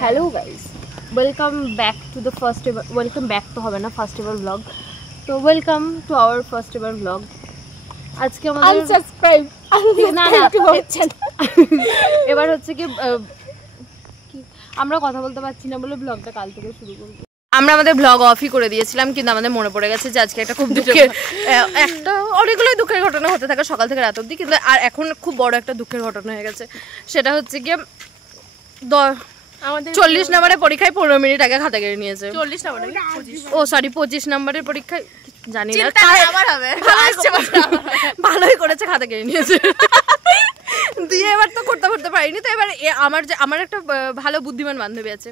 Hello guys, welcome back to the first ever, welcome back তো হবে না, first ever blog. তো welcome to our first ever blog. আজকে আমাদের unsubscribe না এবার হচ্ছে কি আমরা কথা বলতে পারছি না বলে ব্লগটা কাল থেকে শুরু করব। আমরা আমাদের ব্লগ অফই করে দিয়েছিলাম, কিন্তু আমাদের মনে পড়ে গেছে যে আজকে একটা খুব দুঃখের একটা অনেকগুলোই দুঃখের ঘটনা হতে থাকে সকাল থেকে রাত অবধি, কিন্তু আর এখন খুব বড় একটা দুঃখের ঘটনা হয়ে গেছে। সেটা হচ্ছে গিয়ে 40 নম্বরের পরীক্ষায় 15 মিনিট আগে খাতা কেড়ে নিয়েছে। 40 নম্বরে ও সরি 25 নম্বরের পরীক্ষায় জানি না, আবার হবে ভালোই করেছে, খাতা কেড়ে নিয়েছে। দিয়ে এবার তো করতে পারিনি। তো এবার আমার একটা ভালো বুদ্ধিমান বান্ধবী আছে,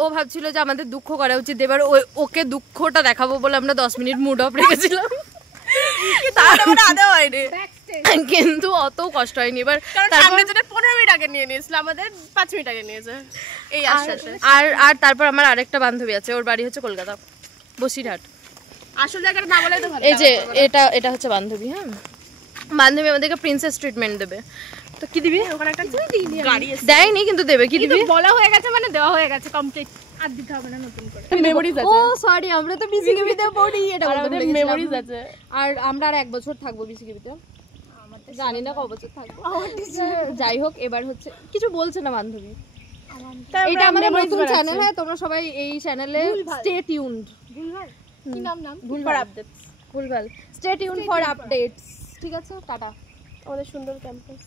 ও ভাবছিল যে আমাদের দুঃখ করা উচিত। এবার ওকে দুঃখটা দেখাবো বলে আমরা 10 মিনিট মুড অফ রেখেছিলাম, কিন্তু অত কষ্ট হয়নি। এবার তারপরে 15 মিনিট আগে নিয়ে নিয়েছিল, আমাদের 5 মিনিট আগে নিয়েছে এই আশ্বাসে। আর তারপর আমার আরেকটা বান্ধবী আছে, ওর বাড়ি হচ্ছে কলকাতা, বসিরহাট। আসল জায়গাটা না বলে তো ভালো। এই যে এটা হচ্ছে বান্ধবী। হ্যাঁ, বান্ধবী আমাদেরকে প্রিন্সেস ট্রিটমেন্ট দেবে। তো কি দিবি? ওখানে একটা গাড়ি আছে, দেয়নি কিন্তু দেবে। কি দিবি? বলা হয়ে গেছে, মানে দেওয়া হয়ে গেছে, কমপ্লিট। আর দিতে হবে না নতুন করে। মেমোরিজ আছে। ও সরি, আমরা তো বিসিকেবিতে পড়ি, এটা আমাদের মেমোরিজ আছে। আর আমরা আর 1 বছর থাকবো বিসিকেবিতে, জানি না ক বছর থাকবো। যাই হোক, এবার হচ্ছে কিছু বলছে না বান্ধবী। এটা আমাদের নতুন চ্যানেল, হ্যাঁ তোমরা সবাই এই চ্যানেলে স্টে টিউনড। ভুলভাল কি নাম ভুলভাল আপডেটস, ভুলভাল স্টে টিউনড ফর আপডেটস। ঠিক আছে, টাটা। আমাদের সুন্দর ক্যাম্পাস।